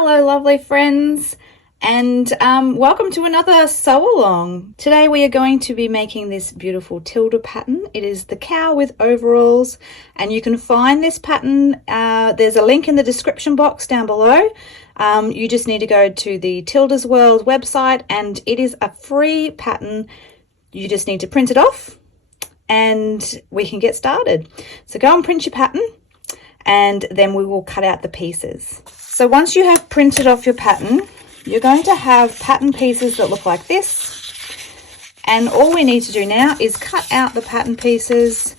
Hello lovely friends, and welcome to another sew along. Today we are going to be making this beautiful Tilda pattern. It is the cow with overalls, and you can find this pattern, there's a link in the description box down below. You just need to go to the Tilda's World website and it is a free pattern. You just need to print it off and we can get started. So go and print your pattern and then we will cut out the pieces. So once you have printed off your pattern, you're going to have pattern pieces that look like this. And all we need to do now is cut out the pattern pieces.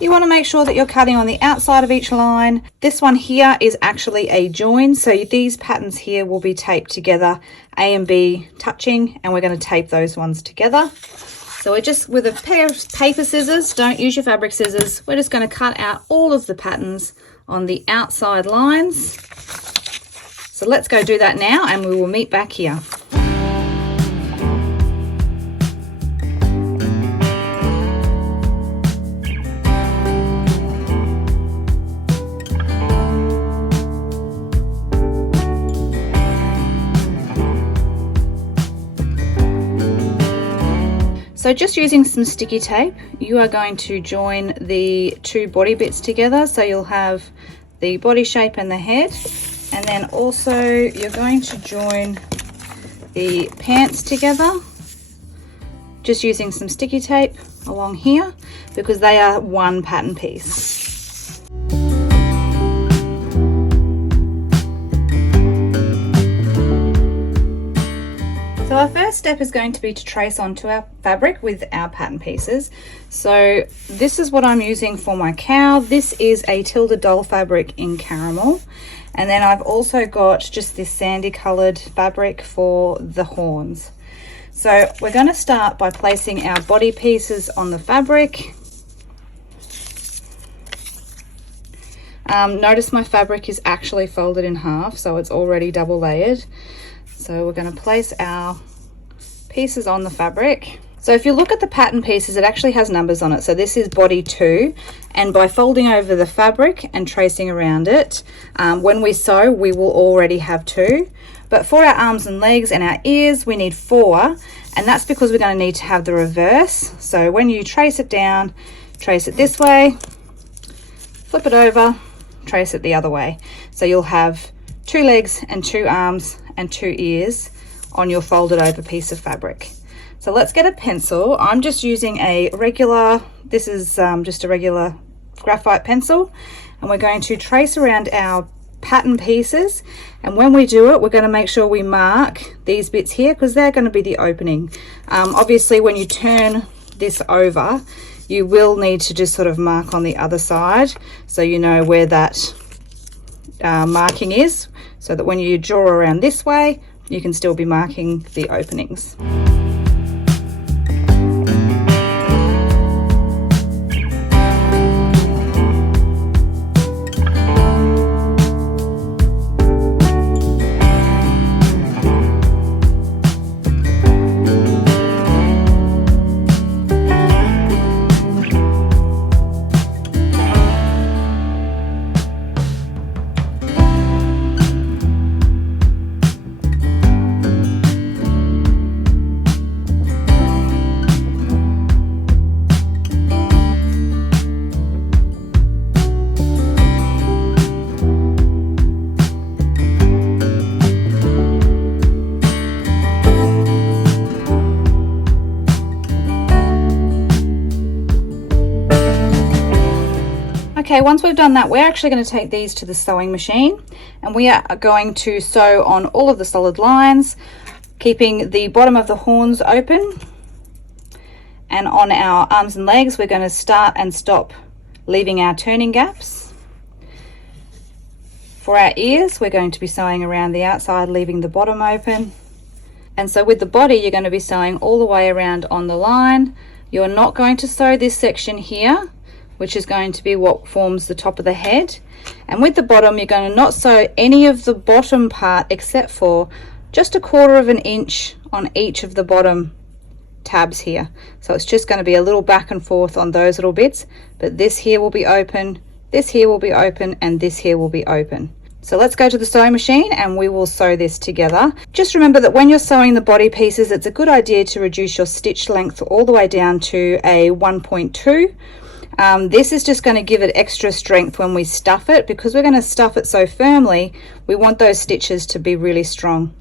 You want to make sure that you're cutting on the outside of each line. This one here is actually a join. So these patterns here will be taped together, A and B touching, and we're going to tape those ones together. So we're just, with a pair of paper scissors, don't use your fabric scissors, we're just going to cut out all of the patterns on the outside lines. So let's go do that now and we will meet back here. So just using some sticky tape, you are going to join the two body bits together. So you'll have the body shape and the head. And then also you're going to join the pants together, just using some sticky tape along here because they are one pattern piece. So our first step is going to be to trace onto our fabric with our pattern pieces. So this is what I'm using for my cow. This is a Tilda doll fabric in caramel. And then I've also got just this sandy coloured fabric for the horns. So we're going to start by placing our body pieces on the fabric. Notice my fabric is actually folded in half, so it's already double layered. So we're going to place our pieces on the fabric. So if you look at the pattern pieces, it actually has numbers on it. So this is body 2, and by folding over the fabric and tracing around it, when we sew, we will already have 2. But for our arms and legs and our ears, we need 4, and that's because we're going to need to have the reverse. So when you trace it down, trace it this way, flip it over, trace it the other way. So you'll have 2 legs and 2 arms and 2 ears on your folded over piece of fabric. So let's get a pencil. I'm just using a regular, this is just a regular graphite pencil, and we're going to trace around our pattern pieces. And when we do it, we're going to make sure we mark these bits here because they're going to be the opening. Obviously when you turn this over, you will need to just sort of mark on the other side so you know where that marking is, so that when you draw around this way, you can still be marking the openings. Okay, once we've done that, we're actually going to take these to the sewing machine and we are going to sew on all of the solid lines, keeping the bottom of the horns open. And on our arms and legs, we're going to start and stop, leaving our turning gaps. For our ears, we're going to be sewing around the outside, leaving the bottom open. And so with the body, you're going to be sewing all the way around on the line. You're not going to sew this section here, which is going to be what forms the top of the head. And with the bottom, you're going to not sew any of the bottom part except for just 1/4 of an inch on each of the bottom tabs here. So it's just going to be a little back and forth on those little bits, but this here will be open, this here will be open, and this here will be open. So let's go to the sewing machine and we will sew this together. Just remember that when you're sewing the body pieces, it's a good idea to reduce your stitch length all the way down to a 1.2. This is just going to give it extra strength when we stuff it, because we're going to stuff it so firmly. We want those stitches to be really strong.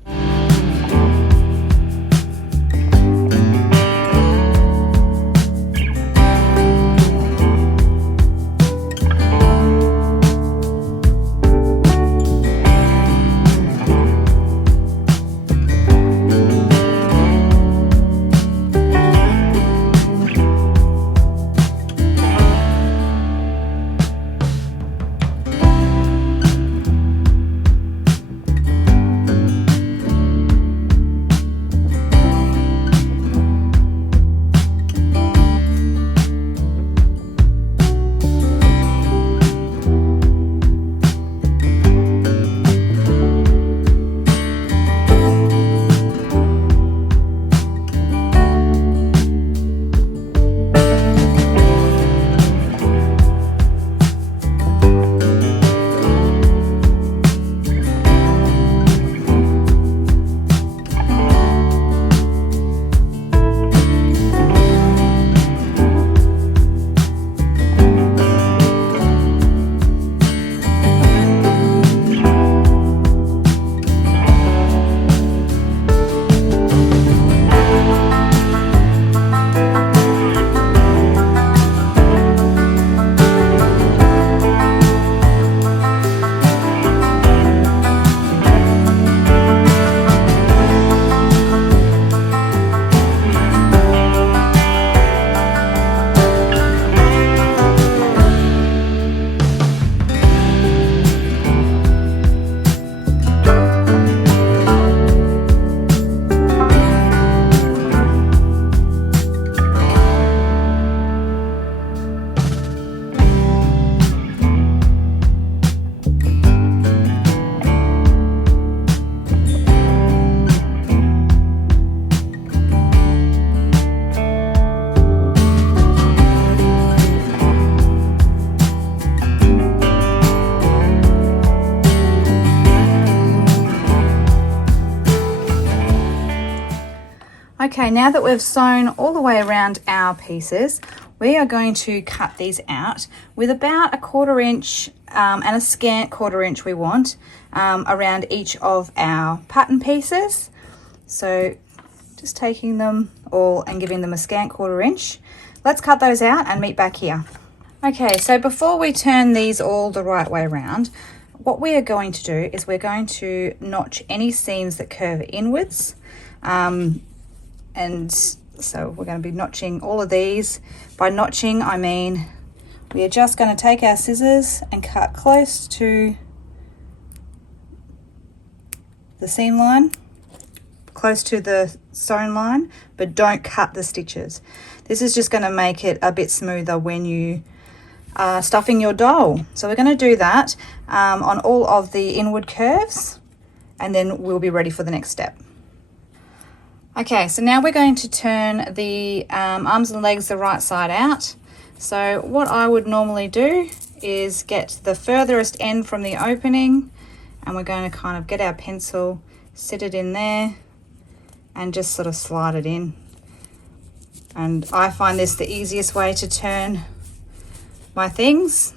Okay, now that we've sewn all the way around our pieces, we are going to cut these out with about a 1/4 inch and a scant 1/4 inch we want around each of our pattern pieces. So just taking them all and giving them a scant 1/4 inch. Let's cut those out and meet back here. Okay, so before we turn these all the right way around, what we are going to do is we're going to notch any seams that curve inwards. And so we're going to be notching all of these. By notching, I mean we are just going to take our scissors and cut close to the seam line, close to the sewn line, but don't cut the stitches. This is just going to make it a bit smoother when you are stuffing your doll. So we're going to do that on all of the inward curves, and then we'll be ready for the next step. Okay, so now we're going to turn the arms and legs the right side out. So what I would normally do is get the furthest end from the opening, and we're going to kind of get our pencil, sit it in there, and just sort of slide it in. And I find this the easiest way to turn my things.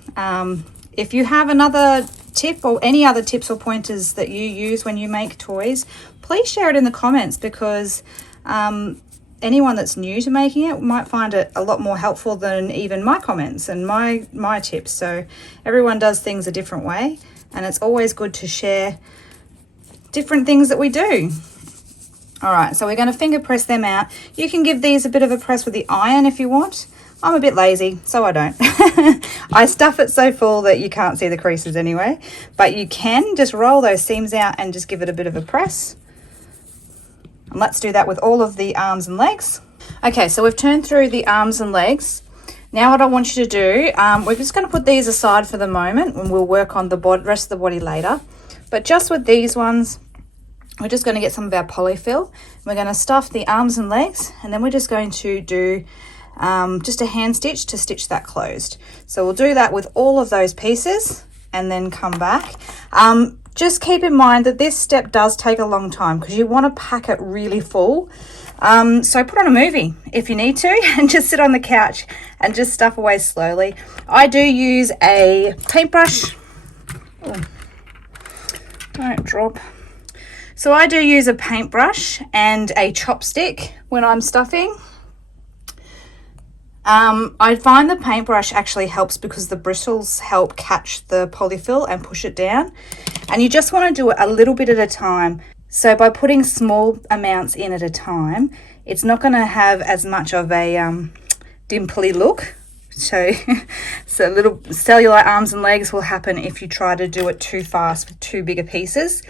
If you have another tip or any other tips or pointers that you use when you make toys, please share it in the comments, because anyone that's new to making it might find it a lot more helpful than even my comments and my tips. So everyone does things a different way, and it's always good to share different things that we do. All right, so we're going to finger press them out. You can give these a bit of a press with the iron if you want. I'm a bit lazy, so I don't. I stuff it so full that you can't see the creases anyway, but you can just roll those seams out and just give it a bit of a press. And let's do that with all of the arms and legs. Okay, so we've turned through the arms and legs. Now what I want you to do, we're just going to put these aside for the moment, and we'll work on the rest of the body later. But just with these ones, we're just going to get some of our polyfill. We're going to stuff the arms and legs, and then we're just going to do just a hand stitch to stitch that closed. So we'll do that with all of those pieces, and then come back. Just keep in mind that this step does take a long time because you want to pack it really full. So put on a movie if you need to and just sit on the couch and just stuff away slowly. I do use a paintbrush. Oh, don't drop. So I do use a paintbrush and a chopstick when I'm stuffing. I find the paintbrush actually helps because the bristles help catch the polyfill and push it down. And you just want to do it a little bit at a time. So by putting small amounts in at a time, it's not going to have as much of a dimply look. So little cellulite arms and legs will happen if you try to do it too fast with too bigger pieces.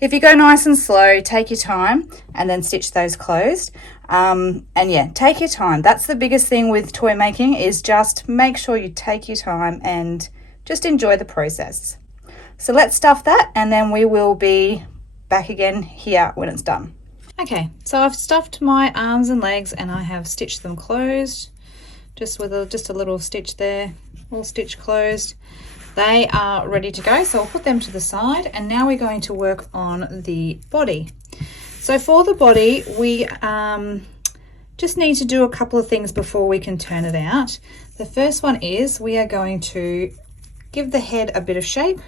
If you go nice and slow, take your time and then stitch those closed. And yeah, take your time. That's the biggest thing with toy making, is just make sure you take your time and just enjoy the process. So let's stuff that and then we will be back again here when it's done. Okay, so I've stuffed my arms and legs and I have stitched them closed, just with a little stitch there, all stitch closed. They are ready to go, so I'll put them to the side, and now we're going to work on the body. So for the body, we just need to do a couple of things before we can turn it out. The first one is we are going to give the head a bit of shape,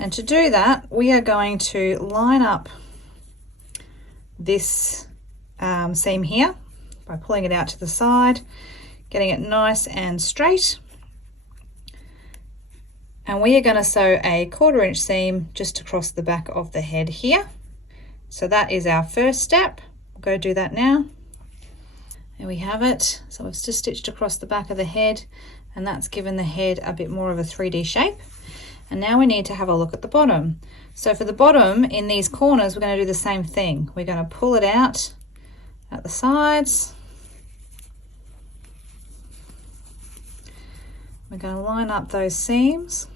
and to do that we are going to line up this seam here by pulling it out to the side, getting it nice and straight. And we are going to sew a 1/4 inch seam just across the back of the head here. So that is our first step. We'll go do that now. There we have it. So we've just stitched across the back of the head, and that's given the head a bit more of a 3D shape. And now we need to have a look at the bottom. So for the bottom, in these corners, we're going to do the same thing. We're going to pull it out at the sides. We're going to line up those seams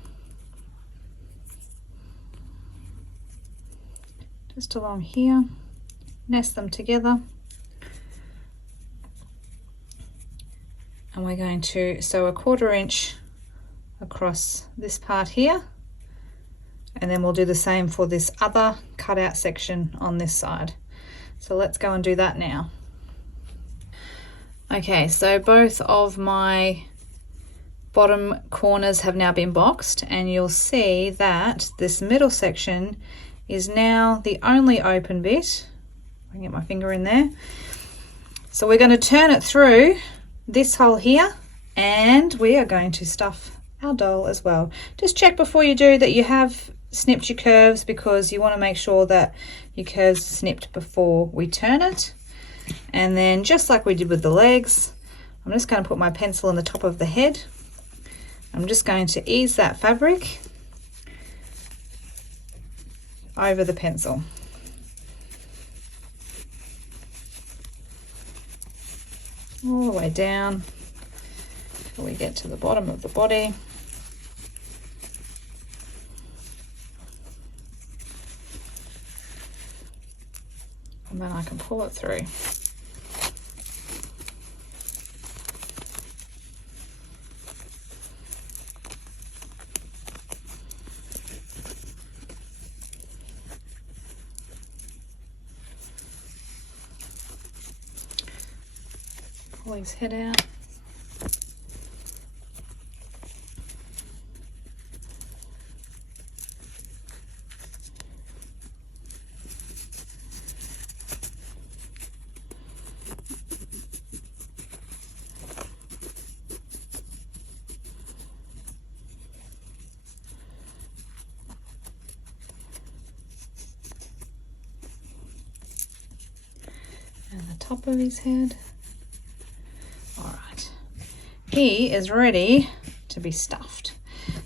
just along here, nest them together, and we're going to sew a 1/4 inch across this part here, and then we'll do the same for this other cutout section on this side. So let's go and do that now. Okay, so both of my bottom corners have now been boxed, and you'll see that this middle section is now the only open bit. I can get my finger in there. So we're going to turn it through this hole here, and we are going to stuff our doll as well. Just check before you do that you have snipped your curves, because you want to make sure that your curves are snipped before we turn it. And then just like we did with the legs, I'm just going to put my pencil on the top of the head. I'm just going to ease that fabric over the pencil. All the way down till we get to the bottom of the body. And then I can pull it through. Pull his head out. And the top of his head. Alright, he is ready to be stuffed.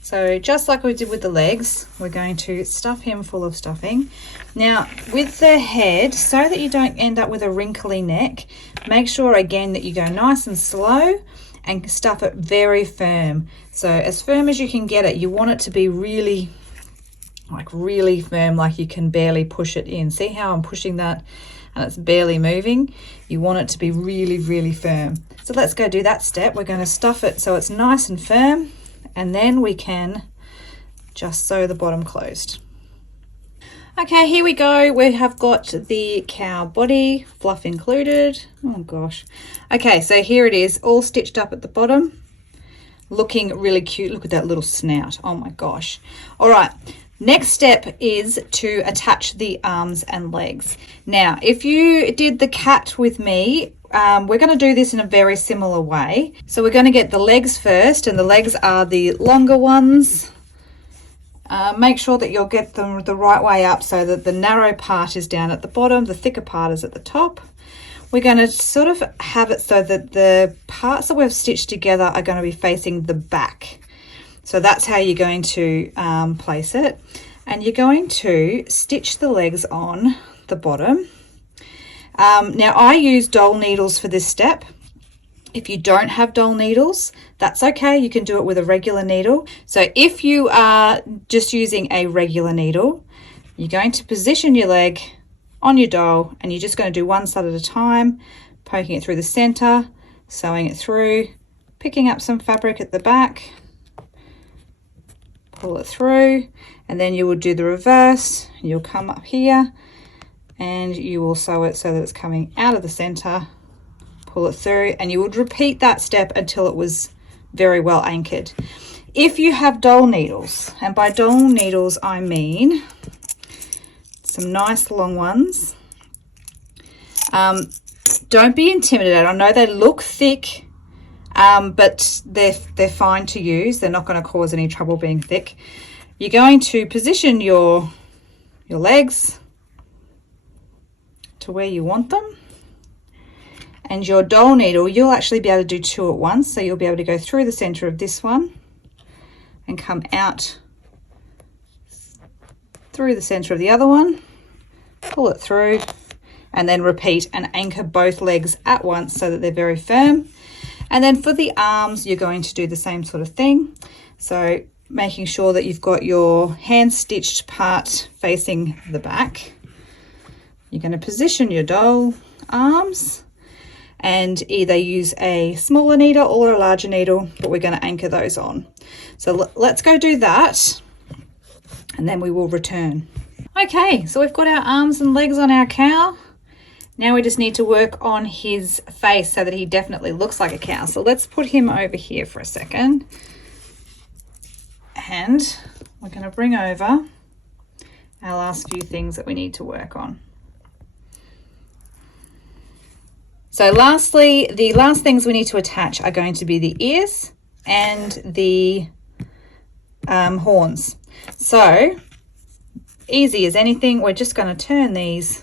So just like we did with the legs, we're going to stuff him full of stuffing. Now with the head, so that you don't end up with a wrinkly neck, make sure again that you go nice and slow and stuff it very firm. So as firm as you can get it. You want it to be really firm, like you can barely push it in. See how I'm pushing that and it's barely moving? You want it to be really, really firm. So let's go do that step. We're going to stuff it so it's nice and firm, and then we can just sew the bottom closed. Okay, here we go. We have got the cow body, fluff included. Oh gosh. Okay, so here it is, all stitched up at the bottom, looking really cute. Look at that little snout. Oh my gosh. All right, next step is to attach the arms and legs. Now, if you did the cat with me, we're going to do this in a very similar way. So we're going to get the legs first, and the legs are the longer ones. Make sure that you'll get them the right way up so that the narrow part is down at the bottom, the thicker part is at the top. We're going to sort of have it so that the parts that we've stitched together are going to be facing the back. So that's how you're going to place it. And you're going to stitch the legs on the bottom. Now I use doll needles for this step. If you don't have doll needles, that's okay. You can do it with a regular needle. So if you are just using a regular needle, you're going to position your leg on your doll, and you're just going to do one side at a time, poking it through the center, sewing it through, picking up some fabric at the back, pull it through, and then you will do the reverse. You'll come up here and you will sew it so that it's coming out of the center, pull it through, and you would repeat that step until it was very well anchored. If you have doll needles, and by doll needles I mean some nice long ones, don't be intimidated. I know they look thick, but they're fine to use. They're not going to cause any trouble being thick. You're going to position your legs to where you want them. And your doll needle, you'll actually be able to do two at once. So you'll be able to go through the center of this one and come out through the center of the other one, pull it through, and then repeat and anchor both legs at once so that they're very firm. And then for the arms, you're going to do the same sort of thing. So making sure that you've got your hand stitched part facing the back. You're going to position your doll arms and either use a smaller needle or a larger needle, but we're going to anchor those on. So let's go do that, and then we will return. Okay, so we've got our arms and legs on our cow. Now we just need to work on his face so that he definitely looks like a cow. So let's put him over here for a second. And we're going to bring over our last few things that we need to work on. So lastly, the last things we need to attach are going to be the ears and the horns. So easy as anything, we're just going to turn these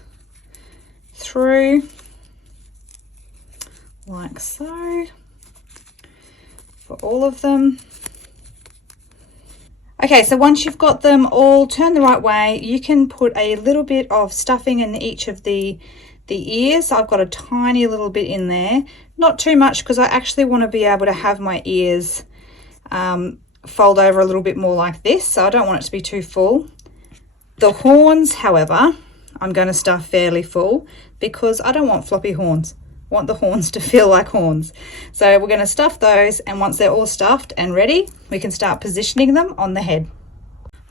through like so for all of them. Okay, so once you've got them all turned the right way, you can put a little bit of stuffing in each of the ears. I've got a tiny little bit in there, not too much, because I actually want to be able to have my ears fold over a little bit more like this, so I don't want it to be too full. The horns, however, I'm going to stuff fairly full because I don't want floppy horns. I want the horns to feel like horns. So we're going to stuff those, and once they're all stuffed and ready, we can start positioning them on the head.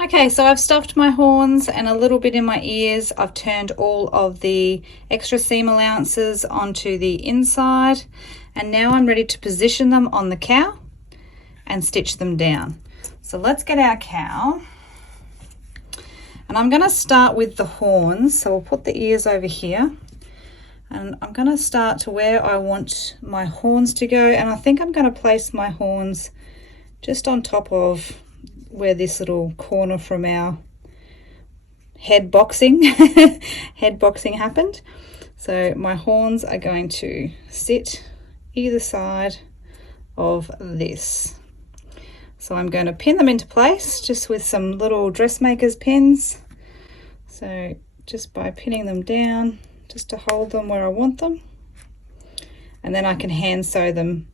Okay, so I've stuffed my horns and a little bit in my ears. I've turned all of the extra seam allowances onto the inside, and now I'm ready to position them on the cow and stitch them down. So let's get our cow, and I'm going to start with the horns. So we'll put the ears over here, and I'm going to start to where I want my horns to go, and I think I'm going to place my horns just on top of where this little corner from our head boxing happened. So my horns are going to sit either side of this. So I'm going to pin them into place just with some little dressmaker's pins. So just by pinning them down, just to hold them where I want them. And then I can hand sew them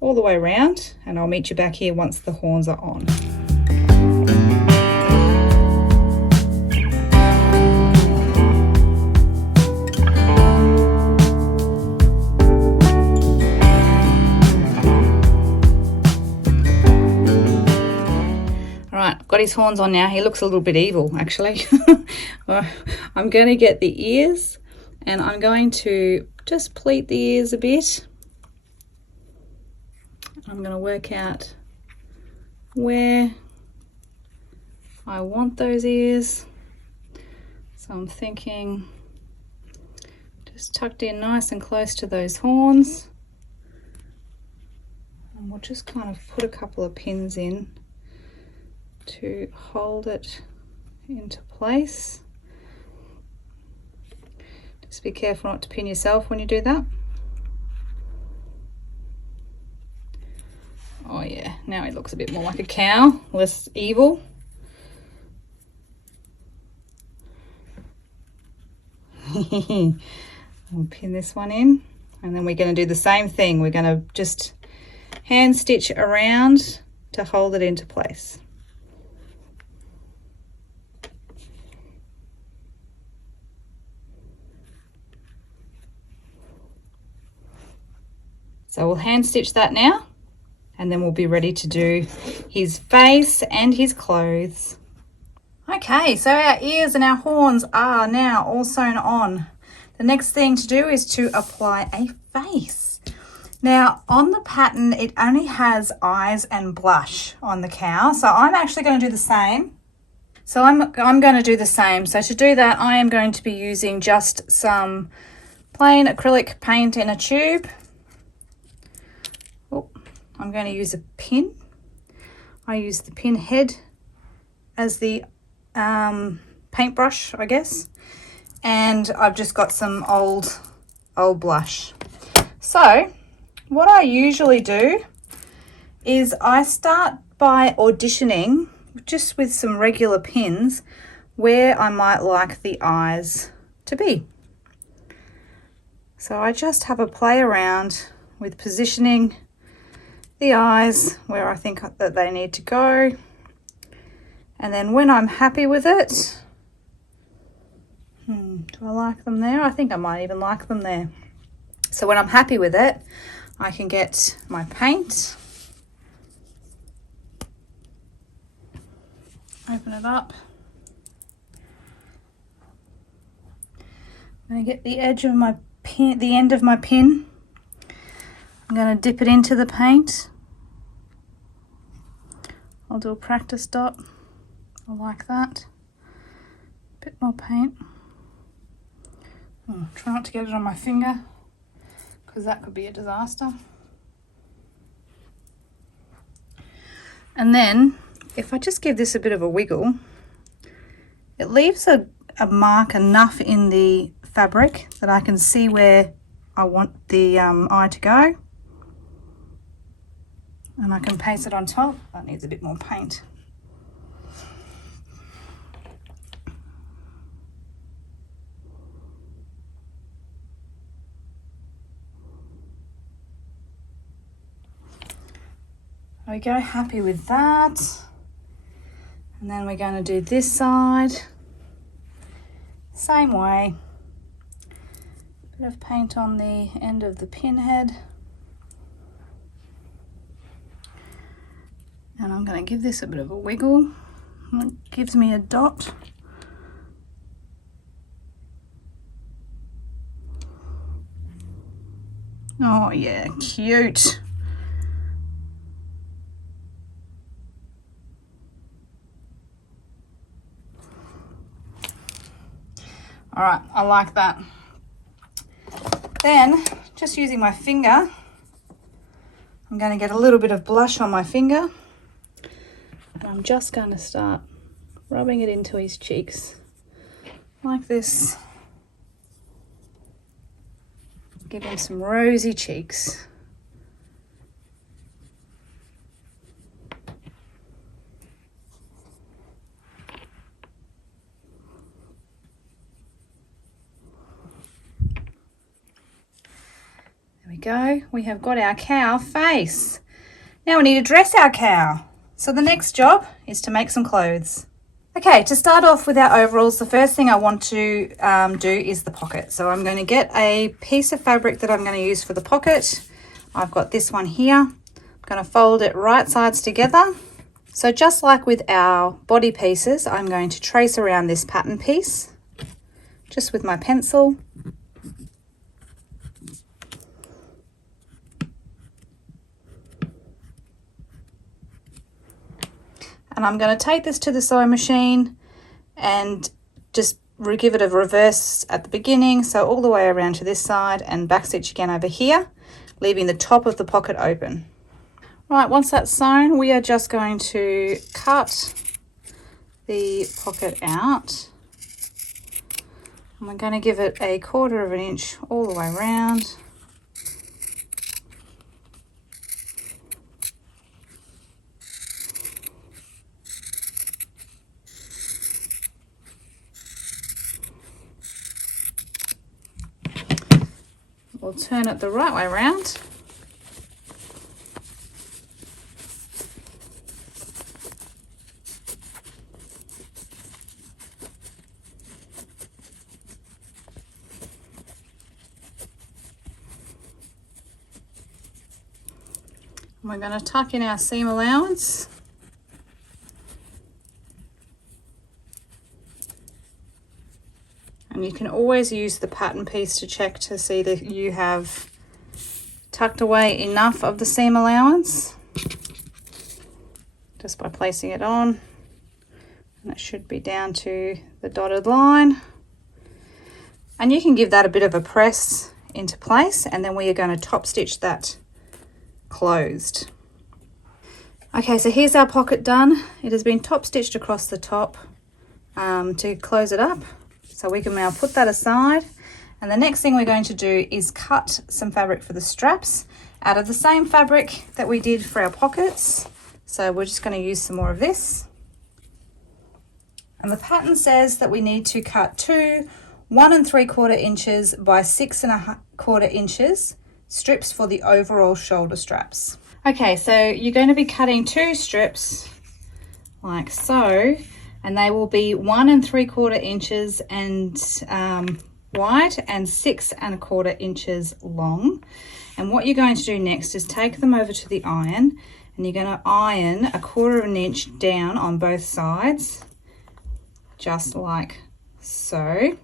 all the way around, and I'll meet you back here once the horns are on. Got got his horns on now. He looks a little bit evil, actually. I'm going to get the ears, and I'm going to just pleat the ears a bit. I'm going to work out where I want those ears. So I'm thinking just tucked in nice and close to those horns. And we'll just kind of put a couple of pins in to hold it into place. Just be careful not to pin yourself when you do that. Oh yeah, now it looks a bit more like a cow, less evil. I'll pin this one in, and then we're going to do the same thing. We're going to just hand stitch around to hold it into place. So we'll hand stitch that now, and then we'll be ready to do his face and his clothes. Okay, so our ears and our horns are now all sewn on. The next thing to do is to apply a face. Now on the pattern, it only has eyes and blush on the cow, so I'm actually going to do the same. So I'm going to do the same. So to do that, I am going to be using just some plain acrylic paint in a tube. Oh, I'm going to use a pin. I use the pin head as the paintbrush, I guess, and I've just got some old blush. So what I usually do is I start by auditioning just with some regular pins where I might like the eyes to be. So I just have a play around with positioning the eyes where I think that they need to go. And then when I'm happy with it, do I like them there? I think I might even like them there. So when I'm happy with it, I can get my paint, open it up. I'm going to get the edge of my pin, the end of my pin. I'm going to dip it into the paint. I'll do a practice dot. I like that. A bit more paint. Try not to get it on my finger, because that could be a disaster. And then if I just give this a bit of a wiggle, it leaves a mark enough in the fabric that I can see where I want the eye to go. And I can paste it on top. That needs a bit more paint. There we go, happy with that. And then we're going to do this side. Same way. Bit of paint on the end of the pin head. And I'm going to give this a bit of a wiggle. It gives me a dot. Oh yeah, cute. All right, I like that. Then, just using my finger, I'm going to get a little bit of blush on my finger. And I'm just going to start rubbing it into his cheeks, like this. Give him some rosy cheeks. There we go. We have got our cow face. Now we need to dress our cow. So the next job is to make some clothes. Okay, to start off with our overalls, the first thing I want to do is the pocket. So I'm going to get a piece of fabric that I'm going to use for the pocket. I've got this one here. I'm going to fold it right sides together So just like with our body pieces, I'm going to trace around this pattern piece just with my pencil. And I'm going to take this to the sewing machine and just give it a reverse at the beginning, so all the way around to this side, and backstitch again over here, leaving the top of the pocket open. Right, once that's sewn, we are just going to cut the pocket out. And we're going to give it a 1/4 inch all the way around. We'll turn it the right way around. We're going to tuck in our seam allowance. And you can always use the pattern piece to check to see that you have tucked away enough of the seam allowance, just by placing it on. And it should be down to the dotted line. And you can give that a bit of a press into place, and then we are going to top stitch that closed. Okay, so here's our pocket done. It has been top stitched across the top to close it up. So we can now put that aside. And the next thing we're going to do is cut some fabric for the straps out of the same fabric that we did for our pockets. So we're just going to use some more of this. And the pattern says that we need to cut two 1 3/4 inches by 6 1/4 inches strips for the overall shoulder straps. Okay, so you're going to be cutting 2 strips like so, and they will be 1 3/4 inches and wide and 6 1/4 inches long. And what you're going to do next is take them over to the iron, and you're going to iron 1/4 inch down on both sides, just like so.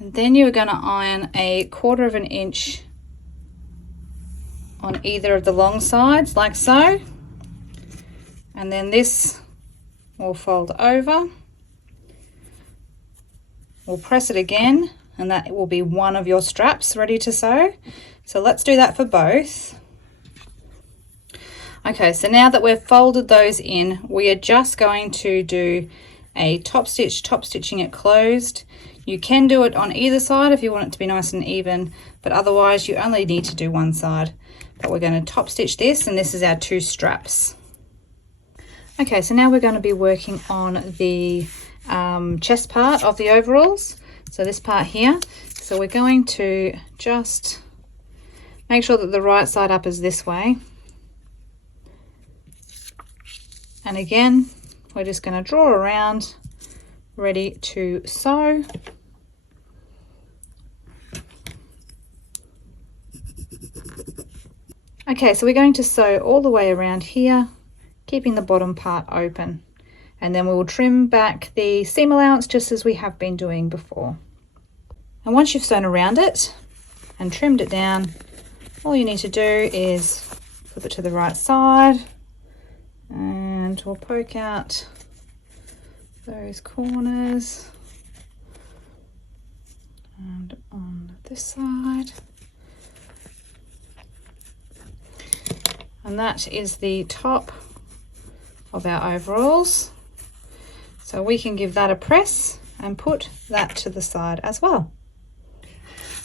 And then you're going to iron 1/4 inch on either of the long sides, like so. And then this will fold over. We'll press it again, and that will be one of your straps ready to sew. So let's do that for both. Okay, so now that we've folded those in, we are just going to do a top stitching it closed. You can do it on either side if you want it to be nice and even, but otherwise you only need to do one side. But we're going to top stitch this, and this is our 2 straps. Okay, so now we're going to be working on the chest part of the overalls. So this part here. So we're going to just make sure that the right side up is this way. And again, we're just going to draw around, ready to sew. Okay, so we're going to sew all the way around here, keeping the bottom part open. And then we will trim back the seam allowance just as we have been doing before. And once you've sewn around it and trimmed it down, all you need to do is flip it to the right side, and we'll poke out those corners and on this side. And that is the top of our overalls. So we can give that a press and put that to the side as well.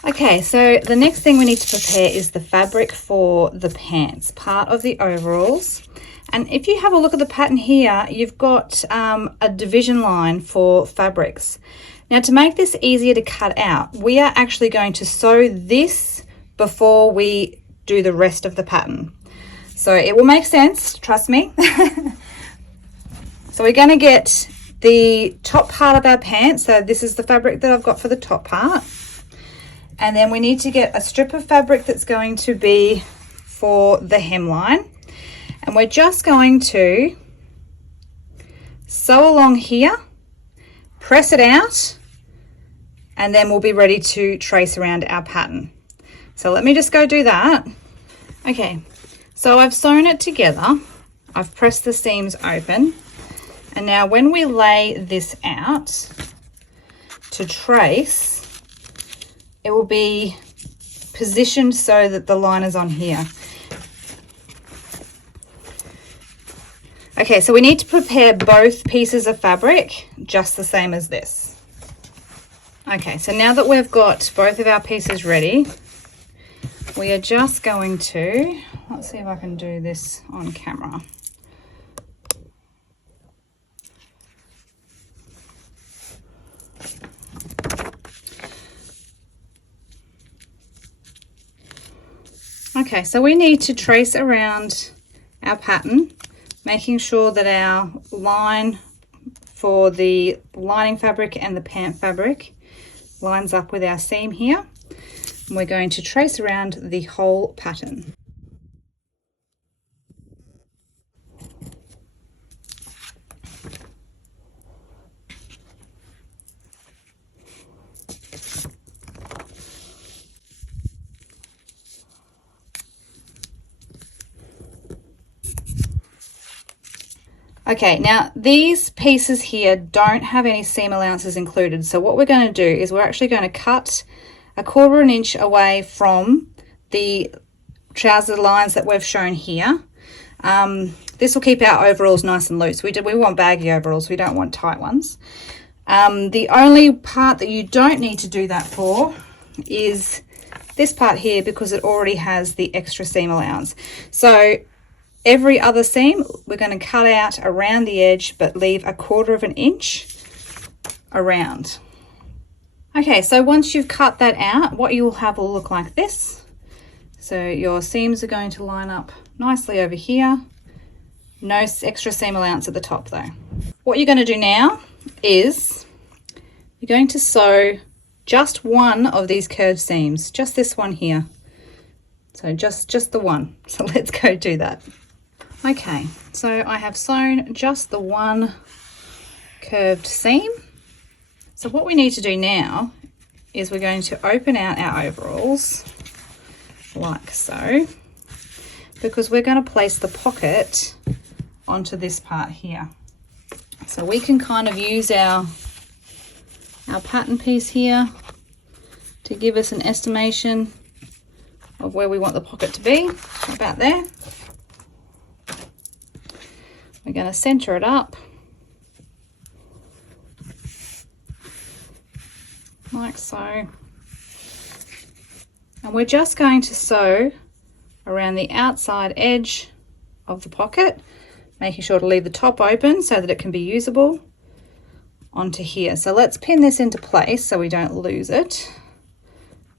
Okay, so the next thing we need to prepare is the fabric for the pants, part of the overalls. And if you have a look at the pattern here, you've got a division line for fabrics. Now, to make this easier to cut out, we are actually going to sew this before we do the rest of the pattern. So it will make sense, trust me. So we're going to get the top part of our pants. So this is the fabric that I've got for the top part. And then we need to get a strip of fabric that's going to be for the hemline. And we're just going to sew along here, press it out, and then we'll be ready to trace around our pattern. So let me just go do that. Okay, so I've sewn it together. I've pressed the seams open. And now when we lay this out to trace, it will be positioned so that the line is on here. Okay, so we need to prepare both pieces of fabric just the same as this. Okay, so now that we've got both of our pieces ready, we are just going to, let's see if I can do this on camera. Okay, so we need to trace around our pattern, making sure that our line for the lining fabric and the pant fabric lines up with our seam here. And we're going to trace around the whole pattern. Okay, now these pieces here don't have any seam allowances included. So what we're going to do is we're actually going to cut 1/4 inch away from the trouser lines that we've shown here. This will keep our overalls nice and loose. We want baggy overalls, we don't want tight ones. The only part that you don't need to do that for is this part here, because it already has the extra seam allowance. So every other seam we're going to cut out around the edge, but leave 1/4 inch around. Okay, so once you've cut that out, what you'll have will look like this. So your seams are going to line up nicely over here. No extra seam allowance at the top though. What you're going to do now is you're going to sew just one of these curved seams, just this one here. So just the one. So let's go do that. Okay, so I have sewn just the one curved seam. So what we need to do now is we're going to open out our overalls like so, because we're going to place the pocket onto this part here. So we can kind of use our pattern piece here to give us an estimation of where we want the pocket to be, about there. We're going to center it up like so, and we're just going to sew around the outside edge of the pocket, making sure to leave the top open so that it can be usable, onto here. So let's pin this into place so we don't lose it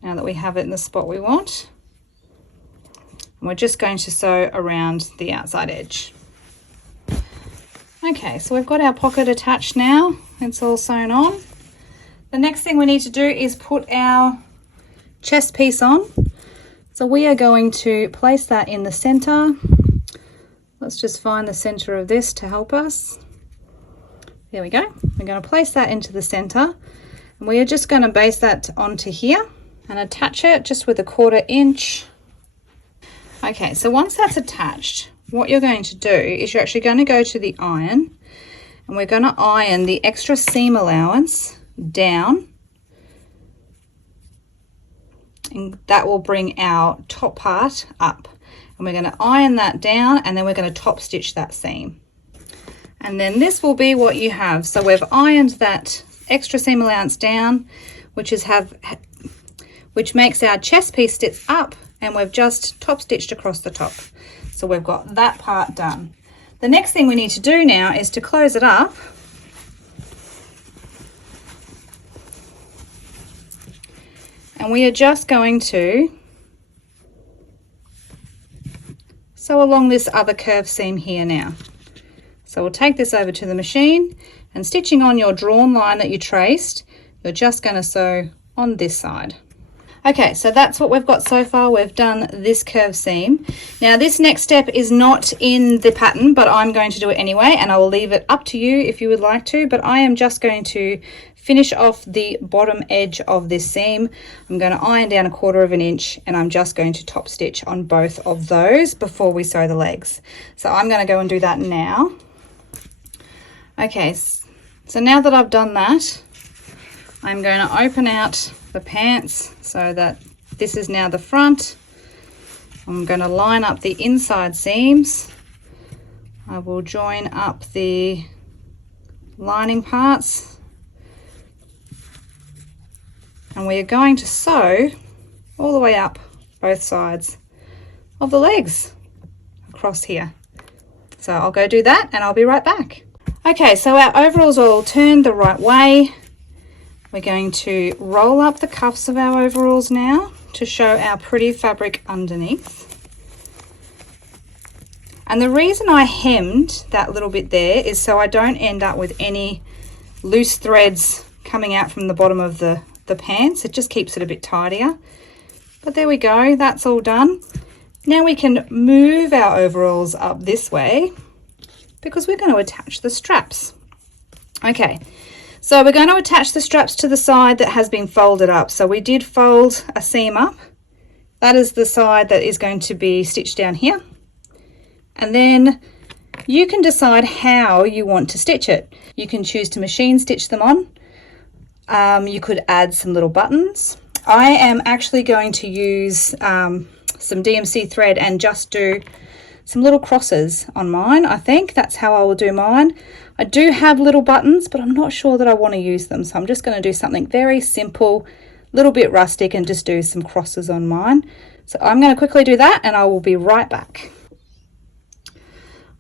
now that we have it in the spot we want. And we're just going to sew around the outside edge. Okay, so we've got our pocket attached now. It's all sewn on. The next thing we need to do is put our chest piece on. So we are going to place that in the center. Let's just find the center of this to help us. There we go. We're going to place that into the center, and we are just going to base that onto here and attach it just with 1/4 inch. Okay, so once that's attached, what you're going to do is you're actually going to go to the iron, and we're going to iron the extra seam allowance down, and that will bring our top part up. And we're going to iron that down, and then we're going to top stitch that seam. And then this will be what you have. So we've ironed that extra seam allowance down, which makes our chest piece stitch up, and we've just top stitched across the top. So we've got that part done. The next thing we need to do now is to close it up. And we are just going to sew along this other curved seam here now. So we'll take this over to the machine, and stitching on your drawn line that you traced, you're just going to sew on this side. Okay, so that's what we've got so far. We've done this curve seam. Now this next step is not in the pattern, but I'm going to do it anyway, and I will leave it up to you if you would like to, but I am just going to finish off the bottom edge of this seam. I'm going to iron down 1/4 inch, and I'm just going to top stitch on both of those before we sew the legs. So I'm going to go and do that now. Okay, so now that I've done that, I'm going to open out the pants so that this is now the front. I'm going to line up the inside seams. I will join up the lining parts, and we are going to sew all the way up both sides of the legs across here. So I'll go do that and I'll be right back. Okay, so our overalls are all turned the right way. We're going to roll up the cuffs of our overalls now to show our pretty fabric underneath. And the reason I hemmed that little bit there is so I don't end up with any loose threads coming out from the bottom of the pants. It just keeps it a bit tidier. But there we go, that's all done. Now we can move our overalls up this way because we're going to attach the straps. Okay. So we're going to attach the straps to the side that has been folded up. So we did fold a seam up. That is the side that is going to be stitched down here. And then you can decide how you want to stitch it. You can choose to machine stitch them on. You could add some little buttons. I am actually going to use some DMC thread and just do some little crosses on mine. I think that's how I will do mine. I do have little buttons, but I'm not sure that I want to use them. So I'm just going to do something very simple, little bit rustic, and just do some crosses on mine. So I'm going to quickly do that and I will be right back.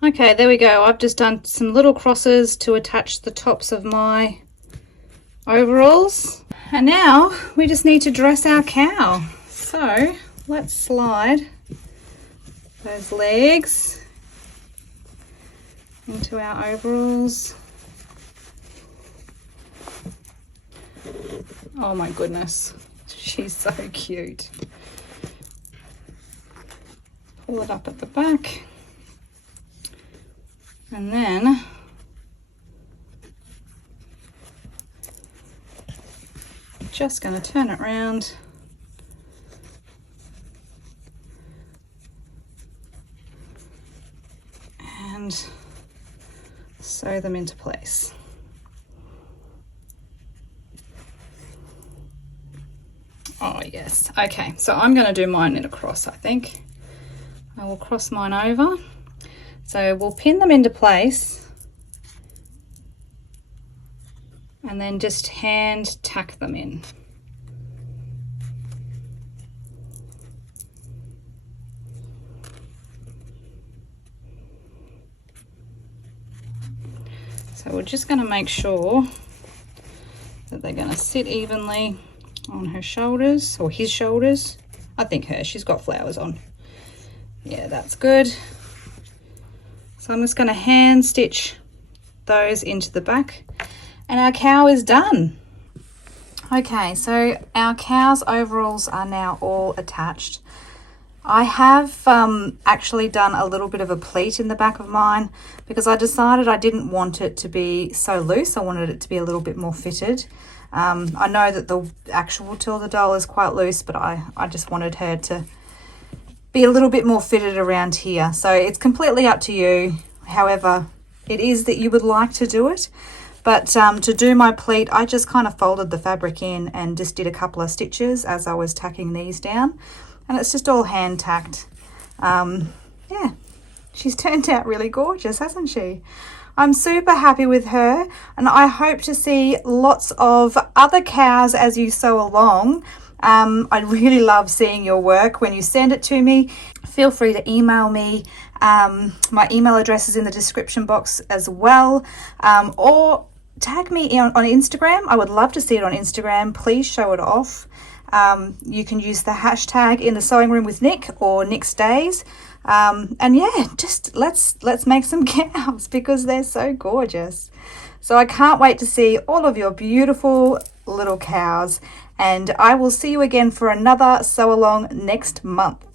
Okay, there we go. I've just done some little crosses to attach the tops of my overalls. And now we just need to dress our cow. So let's slide those legs into our overalls. Oh my goodness, she's so cute. Pull it up at the back, and then just going to turn it around and sew them into place. Oh yes, okay, so I'm going to do mine in a cross. I think I will cross mine over. So we'll pin them into place and then just hand tack them in. So we're just going to make sure that they're going to sit evenly on her shoulders, or his shoulders. I think she's got flowers on. Yeah, that's good. So I'm just going to hand stitch those into the back, and our cow is done. Okay, so our cow's overalls are now all attached. I have actually done a little bit of a pleat in the back of mine because I decided I didn't want it to be so loose. I wanted it to be a little bit more fitted. I know that the actual Tilda doll is quite loose, but I just wanted her to be a little bit more fitted around here. So it's completely up to you, however it is that you would like to do it. But to do my pleat, I just kind of folded the fabric in and just did a couple of stitches as I was tacking these down. And it's just all hand tacked. Yeah, she's turned out really gorgeous, hasn't she? I'm super happy with her, and I hope to see lots of other cows as you sew along. I really love seeing your work. When you send it to me, feel free to email me. My email address is in the description box as well, or tag me on Instagram. I would love to see it on Instagram. Please show it off. You can use the hashtag in the sewing room with Nick or Nick's Days. And yeah, just let's make some cows because they're so gorgeous. So I can't wait to see all of your beautiful little cows, and I will see you again for another sew along next month.